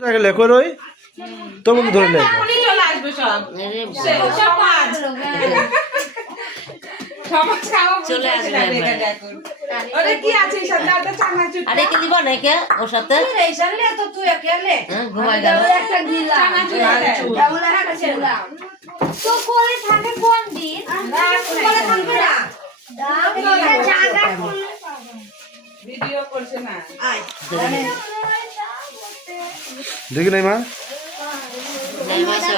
লেখো রই তোর মধ্যে ধরে লেখো চলে আসবে সব সমাজ সমাজ চলে আসবে আরে কি আছে সাথে আটা চানাচুর আরে কি দিব না কে ওর সাথে এই সামনে তো তুই একেলে ঘুমাই গেল একটা গিলা চানাচুর কেমন একটা ছেলা তো কোলে থাকে কোন দিন না কোলে থাকবে না জায়গা ভিডিও করছে না আয় দেখি নাই মা নাই মাসা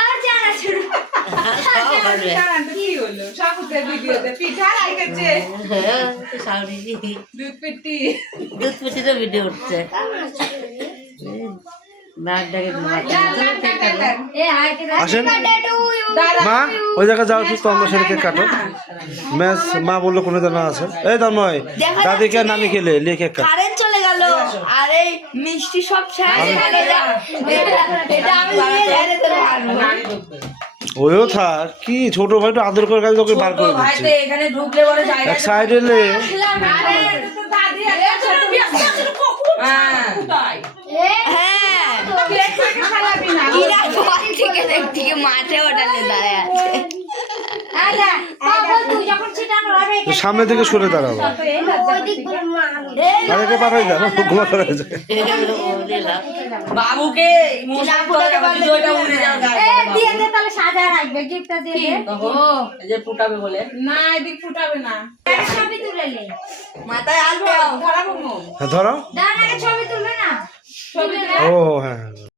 আর জানা ছিল চানাচুর কি হলো সাকুতে ভিডিওতে পিঠা রাইতেছে সাউরি দুধ পিঠি দুধ পুচিতে ভিডিও উঠছে নাক ডাকে এ হাই কে আসেন টু মা ওই জায়গায় যাও সুস্থ আমরা সেটা কেক কাটো ম্যাচ মা বললো কোনো জানা আছে এই তন্ময় দাদিকে আর নানি খেলে লিয়ে কেক কাট কারেন্ট চলে গেল আর এই মিষ্টি সব শেষ হয়ে গেল এটা আমি নিয়ে যাই রে তোর ওইও থাক কি ছোট ভাইটা আদর করে কাজ তোকে বার করে ভাই দিচ্ছে তো এখানে ঢুকলে বড় জায়গা এক সাইডে লে আরে তো দাদি আরে ছোট ব্যস্ত ছিল কখন কোথায় হ্যাঁ প্লেট থেকে খালাবি না ইরা ঘর থেকে দেখটিকে মাঠে ওঠালে দাঁড়ায় আছে আলা বাবা তুই যখন ছিটানো হবে তো সামনে থেকে সরে দাঁড়াবো ওই দিক গুলো আরেকে পাঠাই দাও ঘুমা করে যায় বাবুকে মশাই করে ভিডিওটা উড়ে যাও এ দিয়ে দে তাহলে সাজা রাখবে গিফটটা দিয়ে দে ও এই যে ফুটাবে বলে না এদিক ফুটাবে না ছবি তুলে নে মাথায় আলবে ধরাবো হ্যাঁ ধরো দাঁড়া ছবি তুলবে না ছবি ও হ্যাঁ